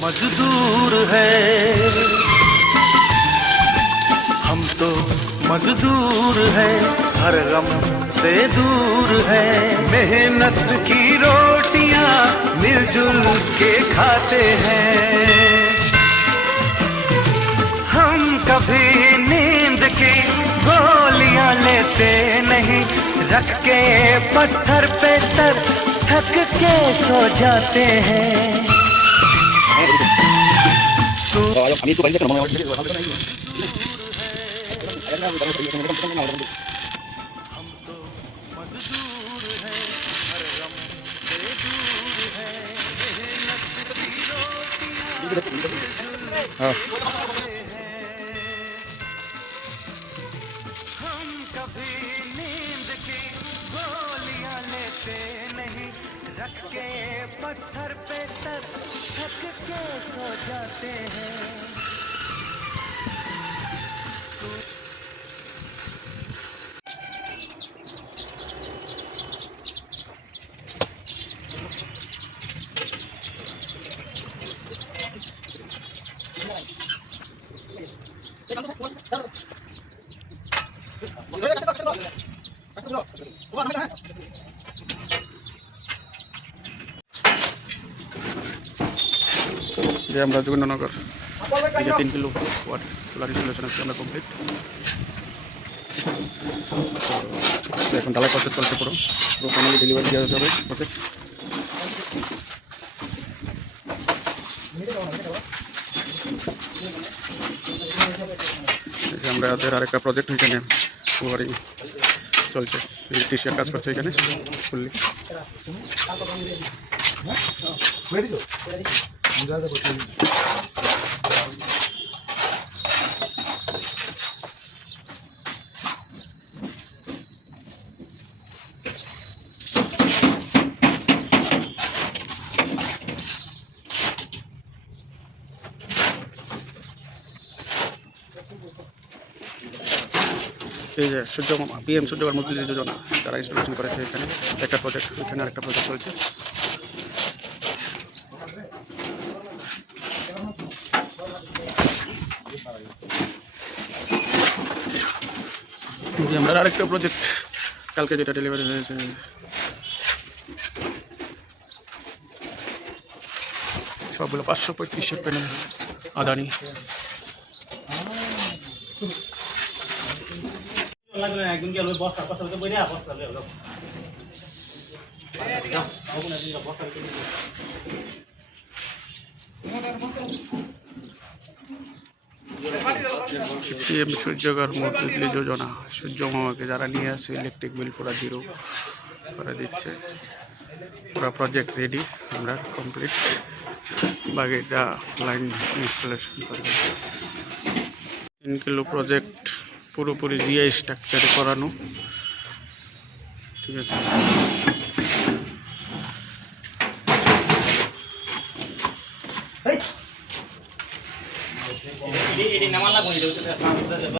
मजदूर है। हम तो मजदूर है, हर गम से दूर है। मेहनत की रोटियाँ मिलजुल के खाते हैं। हम कभी नींद की गोलियाँ लेते नहीं, रख के पत्थर पे सर, थक के सो जाते हैं। আমি একটু বাড়িতে মনে হয় हम कभी नींद की गोलियां लेते नहीं रख के पत्थर पे सर थक के सो जाते हैं যে আমরা যোগেন্দ্রনগর থেকে তিন কিলো ওয়াট সোলার ইনস্টলেশন হচ্ছে, আমরা কমপ্লিট এখন ঢালাই প্রসেস চলছে পুরো। পুরো ফাইনালি ডেলিভারি দেওয়া যাবে আমরা আমাদের আরেকটা প্রজেক্ট এখানে ওয়ারিং চলছে। ইলেকট্রিশিয়ান কাজ করছে এখানে, ফুললি। এই যে সূর্য পিএম সূর্যকর মুক্তি যোজনা যারা ইনস্টলেশন করেছে এখানে। একটা প্রজেক্ট এখানে আরেকটা প্রজেক্ট চলছে। যে আমরা আরেকটা প্রজেক্ট কালকে যেটা ডেলিভারি হয়েছে। সবগুলো পাঁচশো পঁয়ত্রিশের প্যানেল আদানি। বস্তা বস্তা তো বইরা বস্তা লে যাও বস্তা পিএম সূর্যকর বিজলি যোজনা সূর্য মামাকে যারা নিয়ে আসে ইলেকট্রিক বিল পুরো জিরো করে দিচ্ছে। পুরো প্রজেক্ট রেডি আমরা কমপ্লিট বাকিটা লাইন ইনস্টলেশন করবে। তিন কিলো প্রজেক্ট পুরোপুরি জিআই স্ট্রাকচারে করানো। ঠিক আছে? বই দাও